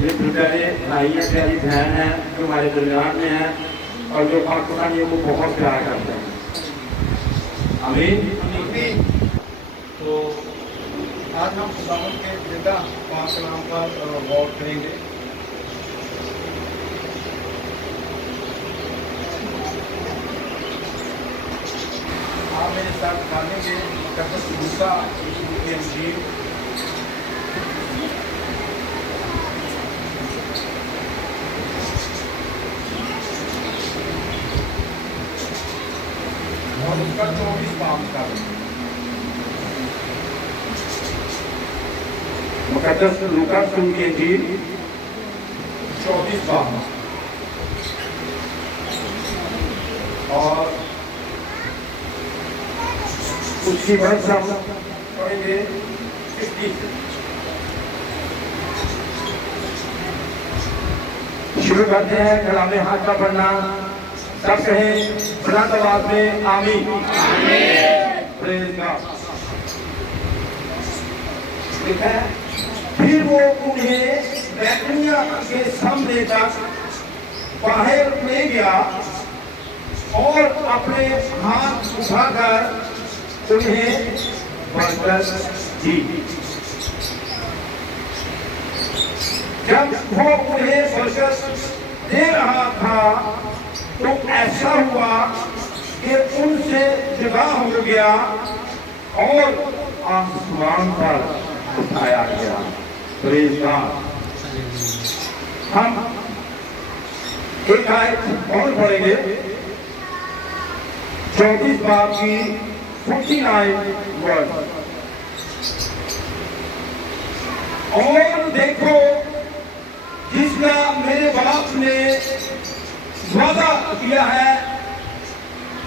ये प्यारे भाई हैं, प्यारी बहन है जो हमारे दरमियान में है और जो पाकिस्तानियों को बहुत प्यार करते हैं। आमीन। तो आज हम खुदावंद के जिंदा पाक कलाम पर गौर करेंगे। आप मेरे साथ जानेंगे मुकद्दस मूसा यीशु की इंजील और उसका 24 बाब का मुकद्दस लूका की इंजील 24 बाब और उसकी वर्ष हम पढ़ेंगे 50 शुरू करते हैं। कलाम हाथ का पढ़ना सब कहें बुलंद आवाज में आमीन। Praise God. लिखा है, फिर वो उन्हें बैतनिया के सामने तक बाहर ले गया और अपने हाथ उठाकर उन्हें बरकत दी। जब वो उन्हें बरकत दे रहा था तो ऐसा हुआ कि उनसे जुदा हो गया और आसमान पर उठाया गया। Praise God. हम एक आयत और पढ़ेंगे 24 बाब की 49 वर्ष। और देखो, जिसका मेरे बाप ने वादा किया है,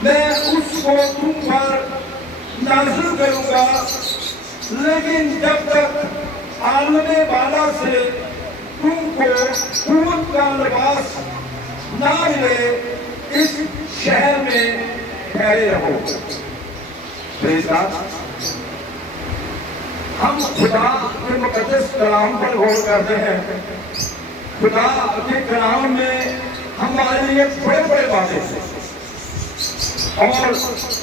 मैं उसको तुम पर नाज़िल करूंगा, लेकिन जब तक आलमे वाला से तुमको कुव्वत का लिबास ना मिले, इस शहर में ठहरे रहो। Praise God. हम खुदा के मुकद्दस कलाम पर गौर करते हैं। खुदा के कलाम में हमारे लिए बड़े बड़े वादे हैं और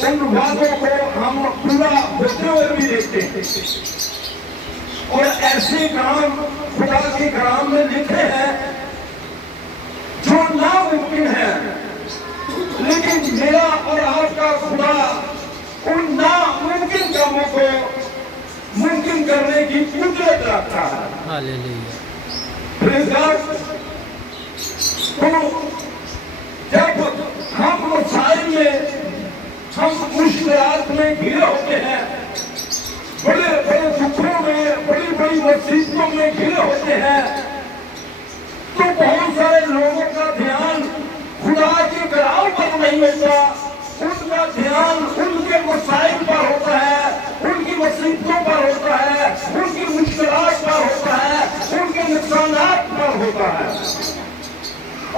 उन वादों को हम पूरा होते हुए भी देखते हैं। और ऐसे काम खुदा के कलाम में लिखे हैं जो नामुमकिन है, लेकिन मेरा और आपका खुदा उन नामुमकिन कामों को मुमकिन करने की कुदरत रखता है। हालेलुया। Praise God. तो जब हम मसाइल में, हम मुश्किलात में घिरे होते हैं, बड़े बड़े दुखों में, बड़ी बड़ी मुसीबतों में घिरे होते हैं, तो बहुत सारे लोगों का ध्यान खुदा के कलाम पर नहीं होता। उनका ध्यान उनके मसाइल पर होता है, उनकी मुसीबतों पर होता है, उनकी मुश्किलात पर होता है, उनके नुकसानात पर होता है।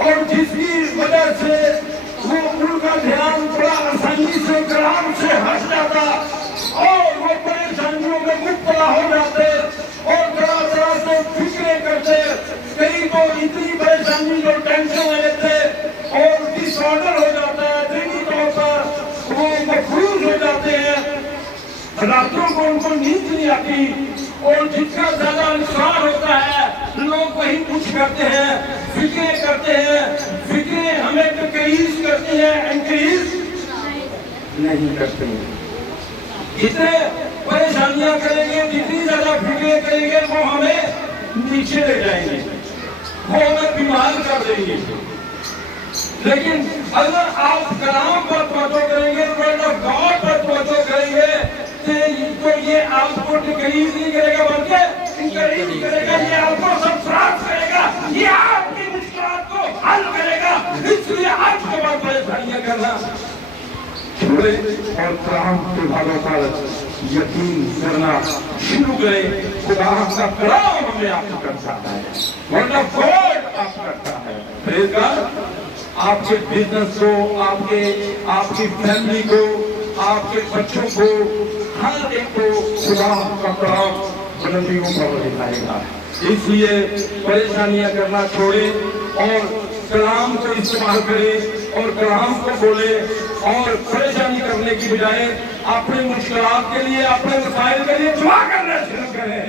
और जिसकी वजह से वो उनका ध्यान बड़ा आसानी से कलाम से हट जाता और वो परेशानियों में मुब्तला हो जाते और तरह तरह से फिक्रें करते। कई तो इतनी परेशानी जो टेंशन ले लेते और डिसऑर्डर हो जाता है, दिली तौर पर वो मफरूज हो जाते हैं, रातों को उनको नींद नहीं आती। और जितना ज्यादा नुकसान होता है, लोग वही कुछ करते हैं, फिक्रें करते हैं। फिक्रें हमें तकलीफ करती हैं, इंक्रीज नहीं करती। जितने परेशानियां करेंगे, जितनी ज्यादा फिक्रें करेंगे, वो हमें नीचे ले जाएंगे, वो हमें बीमार कर देंगे। लेकिन अगर आप कलाम पर तवज्जो करेंगे, वर्ड ऑफ गॉड पर तवज्जो करेंगे, तो ये आपको तकलीफ नहीं करेगा बल्कि इंकरेज करेगा। ये आपको सरफराज करेगा, ये आपकी मुश्किलात को हल करेगा। इसलिए आपके बाद परेशानियां करना छोड़े और कलाम के बातों पर यकीन करना शुरू करें। खुदा का कलाम हमें आप करता है, वर्ड ऑफ गॉड आप करता है। Praise God. आपके बिजनेस को, आपकी फैमिली को, आपके बच्चों को, हर एक को खुदा का कलाम बुलंदियों पर वो दिखाएगा। इसलिए परेशानियां करना छोड़े और कलाम को इस्तेमाल करें और कलाम को बोले और परेशानी करने की बजाय अपने मुश्किलात के लिए, अपने मसाइल के लिए दुआ करना शुरू करें।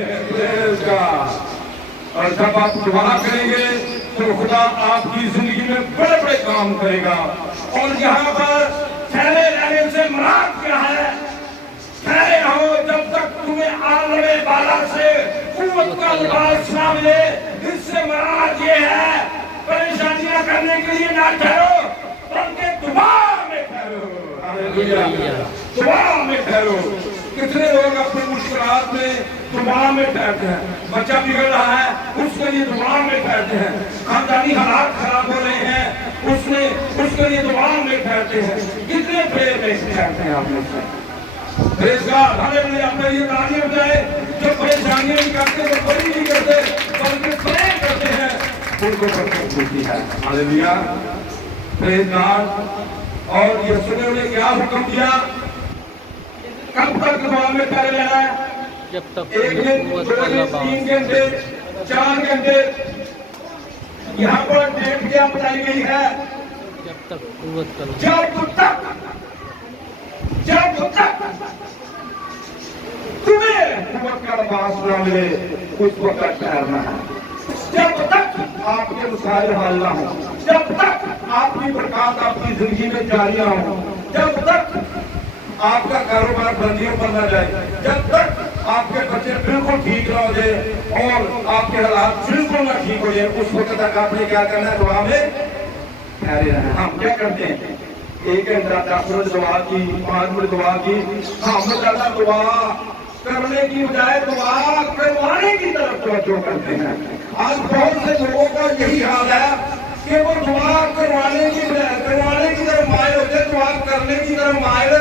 और जब आप दुआ करेंगे तो खुदा आपकी जिंदगी में बड़े बड़े काम करेगा। और यहाँ पर ठहरे रहने से मुराद क्या है? ठहरे रहो जब तक तुम्हें आलमे बाला से कुव्वत का लिबास ना मिले। इससे मुराद ये है परेशानियां करने के लिए ना ठहरो, बल्कि दुआ में ठहरो। हालेलुया, दुआ में ठहरो। कितने लोग अपनी मुश्किलात में दुआ में ठहरते हैं? बच्चा बिगड़ रहा है, उसके लिए दुआ में ठहरते हैं। खानदानी हालात खराब हो रहे हैं, उसके लिए दुआ में ठहरते हैं। कितने प्रेयर में ठहरते हैं आप लोग? अपने ये ताली बजाए जो परेशानियां नहीं करते, वो बड़ी नहीं करते, बल्कि प्रे करते हैं, उनको बरकत मिलती है। Hallelujah, praise God. और यीशु ने क्या हुक्म दिया? कब तक दुआ में ठहरे रहना है? जब तक 1 दिन, 2 दिन, 3 घंटे, 4 घंटे। यहाँ पर डेट क्या बताई गई है? जब तक कुव्वत का जब तक तुम्हें कुव्वत का लिबास न मिले, उस वक्त ठहरना है। जब तक आपके मसाइल हल ना हो, जब तक आपकी बरकत आपकी जिंदगी में जारी ना हो, जब तक आपका कारोबार बंदियों पर न जाए, जब तक आपके बच्चे बिल्कुल ठीक ना हो जाए और आपके हालात बिल्कुल ना ठीक हो जाए, उस वक्त तक आपने क्या करना है? दुआ में ठहरे रहना। हम क्या करते हैं? 1 घंटा 10 मिनट दुआ की, 5 मिनट दुआ की। हम ज्यादा दुआ करने की बजाय दुआ करवाने की तरफ तवज्जो करते हैं। आज बहुत से लोगों का यही हाल है कि वो दुआ करवाने की बजाय करवाने की तरफ माइल होते, दुआ करने की तरफ माइल।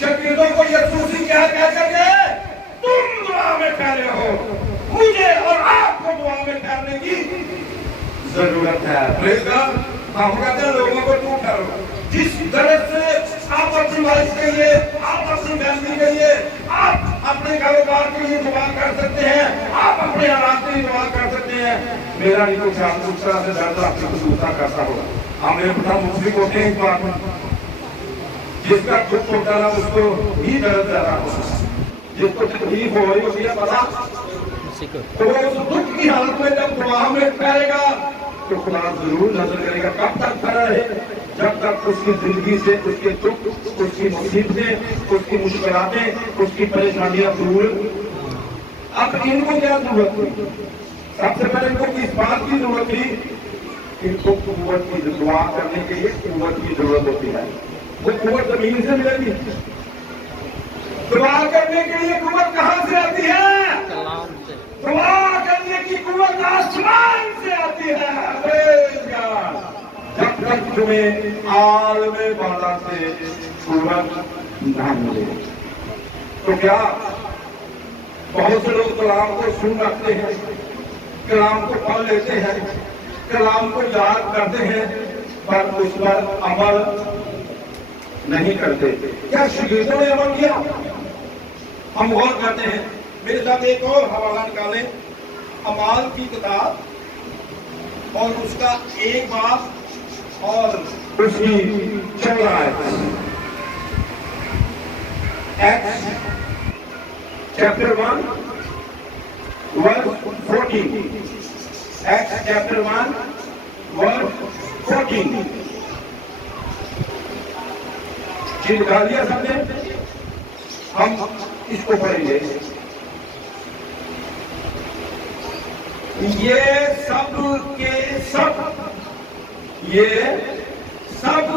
शकीलों को यसूसी क्या कह करके तुम दुआ में ठहरे हो, मुझे और आपको दुआ में ठहरने की जरूरत है। हम कहते हैं लोगों को तुम ठहरो। जिस तरह से आप अपनी वाइफ के लिए, आप अपनी फैमिली के लिए, आप अपने कारोबार के लिए दुआ कर सकते हैं, आप अपने हालात के लिए दुआ कर सकते हैं। मेरा नहीं तो ख्याल उस तरह से दर्द आपको कुछ दूसरा करता होगा। हमें पता मुस्लिम होते हैं इस बात में, जिसका दुख होता है उसको ही दर्द ज्यादा होता है। जिसको तकलीफ हो रही होती है पता, तो उस दुख की हालत में जब दुआ में करेगा तो खुदा जरूर नजर करेगा। कब तक खड़ा है? जब तक उसकी जिंदगी से उसके दुख, उसकी मुसीबतें, उसकी मुश्किलातें, उसकी परेशानियां दूर। अब इनको क्या जरूरत थी? सबसे पहले इनको इस बात की जरूरत थी, इनको कुव्वत की दुआ करने के लिए कुव्वत की जरूरत होती है। वो कुव्वत जमीन से मिलेगी? दुआ करने के लिए कुव्वत कहां से आती है? कलाम से। दुआ करने की कुव्वत आसमान से आती है। जब तक तुम्हें आलमे बाला से कुव्वत न मिले, तो क्या बहुत से लोग कलाम को सुन रखते हैं, कलाम को पढ़ लेते हैं, कलाम को याद करते हैं, पर उस पर अमल नहीं करते। क्या शिगिर्दों ने अमल किया? हम गौर करते हैं। मेरे साथ एक और हवाला निकालें, अमाल की किताब और उसका 1 बाब और उसकी 14 आयत। Acts chapter 1 verse 14। Acts chapter 1 verse 14। निकाल लिया सबने? हम इसको पढ़ेंगे। ये सब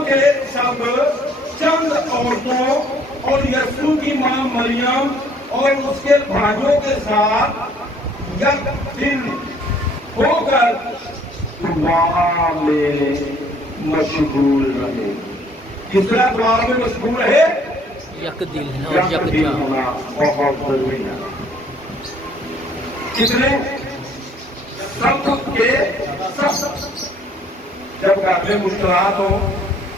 के सब चंद औरतों और यीशु की मां मरियम और उसके भाइयों के साथ एक दिन होकर दुआ में मशगूल रहे। किसरा दुआ में मशगूल रहे? यकदिल और यकजा होना बहुत जरूरी है। कितने? सब के सब। जब घर में मुश्किलात हो,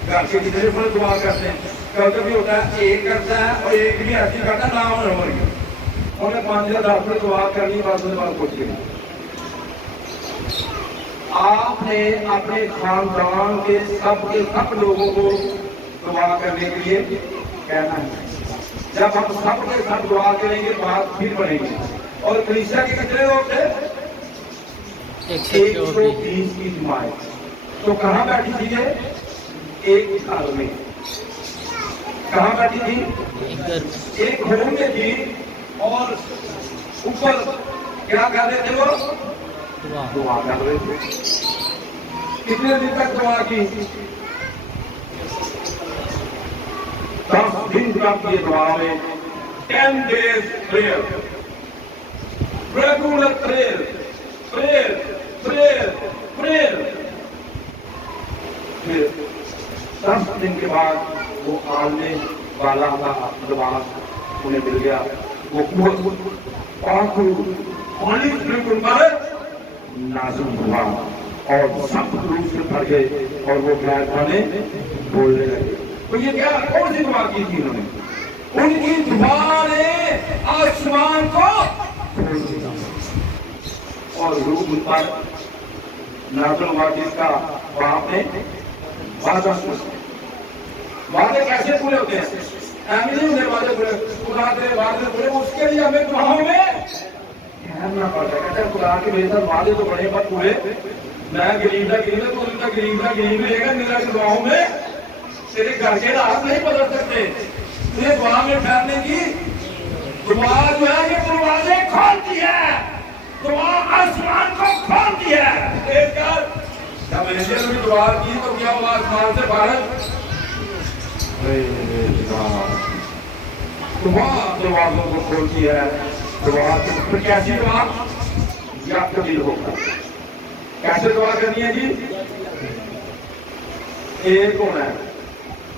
घर के कितने पर दुआ करते हैं? कभी कभी होता है एक करता है और एक भी ऐसी करता है ना हो انہیں 5,000 روپئے دعا کرنی بس اس بات کچھ نہیں. آپ نے اپنے خاندان کے سب لوگوں کو دعا کرنے کے لیے کہنا ہے. جب ہم سب کے ساتھ دعا کریں گے بات پھر بنے گی. اور کلیسیا کے کتنے لوگ تھے؟ 120 کی جماعت. تو کہاں بیٹھی تھی یہ؟ ایک گھر میں. کہاں بیٹھی تھی؟ ایک گھر میں تھی. اور اوپر کیا کر رہے تھے وہ؟ دعا کر رہے تھے. کتنے دن تک دعا کی؟ 10 دن تک یہ دعا میں 10 days prayer, regular prayer, prayer, prayer, prayer. پھر 10 دن کے بعد وہ آنے والا لباس انہیں مل گیا. وہ پانی بالکل نازل ہوا اور سب روح سے بھر گئے اور وہ غیر خانے بولنے لگے. تو یہ کیا کون سی دعا کی تھی انہوں نے؟ ان کی دعا نے آسمان کو کھول دیا اور روح ان پر نازل ہوا جس کا باپ نے وعدہ کیا. وعدے کیسے پورے ہوتے ہیں؟ ایسے نہیں ہوتے وعدے پورے. خدا کے وعدے پورے اس کے لیے ہمیں دعاؤں میں ٹھہرنا پڑتا ہے. کہتے ہیں خدا کے میرے ساتھ وعدے تو بڑے پر پورے. میں غریب کا غریب ہے تو ان کا غریب رہے گا. میرا دعاؤں میں تیرے گھر کے رات نہیں بدل سکتے. تجھے دعا میں ٹھہرنے کی دعا جو ہے یہ دروازے کھولتی ہے. دعا آسمان کو کھولتی ہے. جب انجیل میں دعا کی تو کیا ہوا؟ آسمان سے بارش. دعا دروازوں کو کھولتی ہے. دعا پھر کیسی دعا؟ یا قبول ہوگا. کیسے دعا کرنی ہے جی؟ ایک ہونا ہے.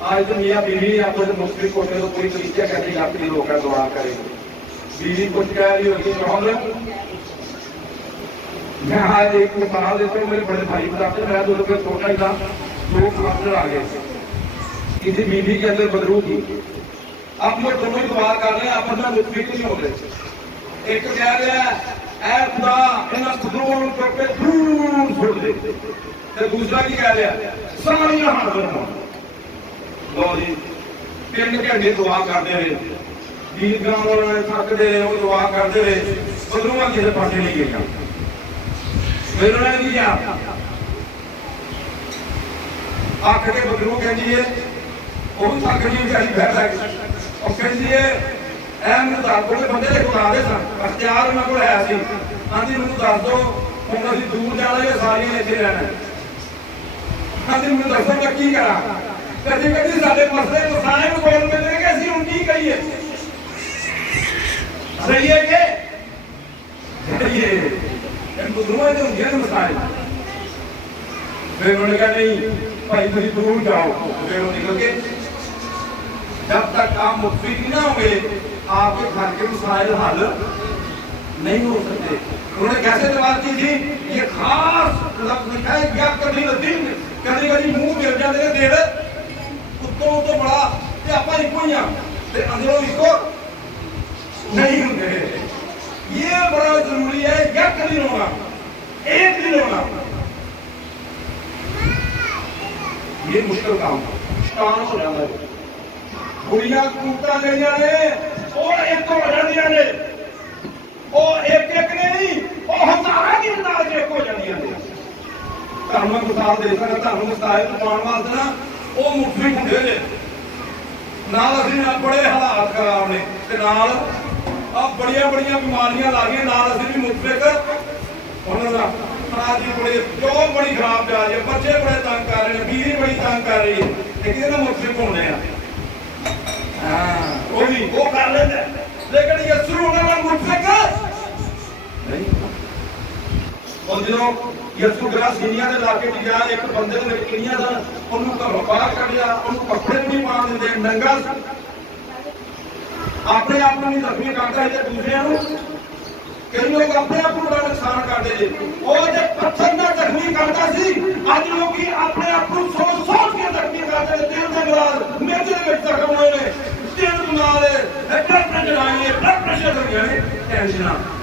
آج تو میاں بیوی آپ کو مختلف ہوتے تو کوئی طریقہ کہتے ہیں آپ ہو کر دعا کریں گے. بیوی کچھ کہہ رہی ہوتی ہے. میں آج ایک مثال دیتا ہوں. میرے بڑے بھائی بتاتے ہیں میں 2 روپئے چھوٹا ہی تھا. 2 کلاسر آ گئے. کسی بیوی کے اندر بدرو تھی. اب یہ دونوں ہی دعا کر رہے ہیں. آپ اپنا مختلف نہیں ہو رہے. ایک کہہ رہا ہے اے خدا انہاں بدروؤں کو پہ دور چھوڑ دے. تے دوسرا کی کہہ رہا ہے ساری حاضر ہوں. لو جی 3 گھنٹے دعا کرتے رہے. گیت گاؤں والے تھکتے رہے. وہ دعا کرتے رہے. بدروؤں کسی پاسے نہیں گئے. پھر انہوں نے کیا آخر کے بدرو کہہ دیے وہ تھک جی بیٹھی بہت ہے. اور کہہ دیے اے مجھے دس دو بندے لے کے آ سن. اختیار انہوں کو ہے سی. ہاں جی مجھے دس دو ہوں ابھی دور جانا یا ساری اتنے رہنا. ہاں جی مجھے دسو میں کی کرا. کدی کدی سارے مسئلے مسائل بول ملے گے اسی ہوں کی کریے. صحیح ہے کہ بدروائے تو ہوتی ہے مسائل. پھر انہوں نے کہا نہیں بھائی تھی دور جاؤ. پھر وہ نکل کے جب تک آپ متفق نہ ہوں گے آپ کے گھر کے مسائل حل نہیں ہو سکتے. انہوں نے کیسے جواب کی تھی؟ یہ خاص لفظ لکھا ہے یا کبھی دن کبھی کبھی منہ مل جاتے ہیں دیر کتوں تو بڑا کہ آپ ایک ہی ہیں اندروں اس کو نہیں ہوتے. یہ بڑا ضروری ہے. یک دن ہونا ایک دن ہونا یہ مشکل کام کام ہو جاتا ہے. بڑیاں کوٹا گئی نے اور ایک ہو جاندیاں نے اور ایک نے نہیں اور ہزارہ کی انداز ایک ہو جاندیاں نے. تمہیں مثال دے سکتا تمہیں مسائل پاؤن واسطے نا وہ مفید ہوندے نے. نال اسی بڑے حالات خراب نے تے نال اب بڑیاں بیماریاں لا گئی. نال اسی بھی مفید ہونا جی بڑے جو بڑی خراب جا رہی ہے. بچے بڑے تنگ کر رہے ہیں. بیوی بڑی تنگ کر رہی ہے. لیکن نا مفید ہونے ہیں وہ کر لیتے لیکن یسوع انہوں نے مفید نہیں. اور جب یسوع گراس دنیا کے علاقے میں گیا ایک بندے نے کنیاں تھا انہوں کا وپار کر لیا. انہوں کپڑے نہیں پان دیتے ننگا اپنے آپ کو نہیں زخمی کرتا ہے. دوسرے کئی لوگ اپنے آپ کو بڑا نقصان کرتے ہیں. اور جب پتھر نہ زخمی کرتا سی اج لوگ اپنے آپ کو سوچ کے زخمی کرتے ہیں. دل کے مراد میرے زخم ہوئے تیل بنا لے بلڈ پریشر آئی ہے. بلڈ پریشر ہو گیا ہے. ٹینشن